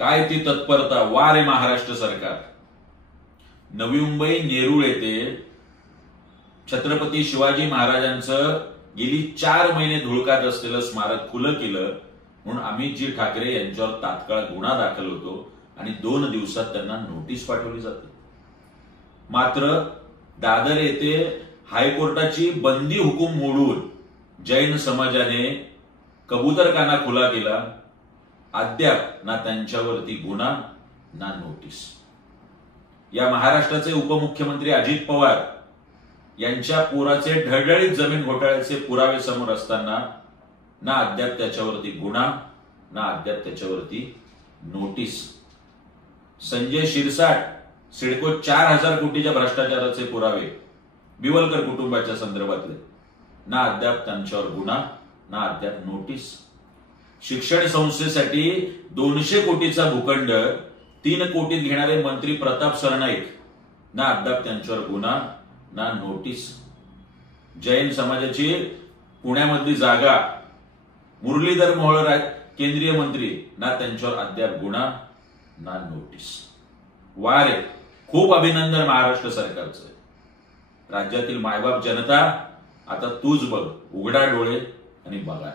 काय ती तत्परता, वा रे महाराष्ट्र सरकार. नवी मुंबई नेरूळ येथे छत्रपती शिवाजी महाराजांचं गेली 4 महिने धुळकात असलेलं स्मारक खुलं केलं म्हणून अमितजी ठाकरे यांच्यावर तात्काळ गुन्हा दाखल होतो आणि 2 दिवसात त्यांना नोटीस पाठवली जाते. मात्र दादर येथे हायकोर्टाची बंदी हुकूम मोडून जैन समाजाने कबूतरखाना खुला केला. अद्याप ना त्यांच्यावरती गुन्हा ना नोटीस. या महाराष्ट्राचे उपमुख्यमंत्री अजित पवार यांच्या पोराचे ढळढळीत जमीन घोटाळ्याचे पुरावे समोर असताना ना अद्याप त्याच्यावरती गुन्हा ना अद्याप त्याच्यावरती नोटीस. संजय शिरसाट सिडको 4000 कोटीच्या भ्रष्टाचाराचे पुरावे बिवलकर कुटुंबाच्या संदर्भातले, ना अद्याप त्यांच्यावर गुन्हा ना अद्याप नोटीस. शिक्षण संस्थेसाठी 200 कोटीचा भूखंड 3 कोटीत घेणारे मंत्री प्रताप सरनाईक, ना अद्याप त्यांच्यावर गुन्हा ना नोटीस. जैन समाजाची पुण्यामधली जागा मुरलीधर मोहोळ केंद्रीय मंत्री, ना त्यांच्यावर अद्याप गुन्हा ना नोटीस. वा रे, खूप अभिनंदन महाराष्ट्र सरकारचं. राज्यातील मायबाप जनता, आता तूच बघ, उघडा डोळे आणि बघा.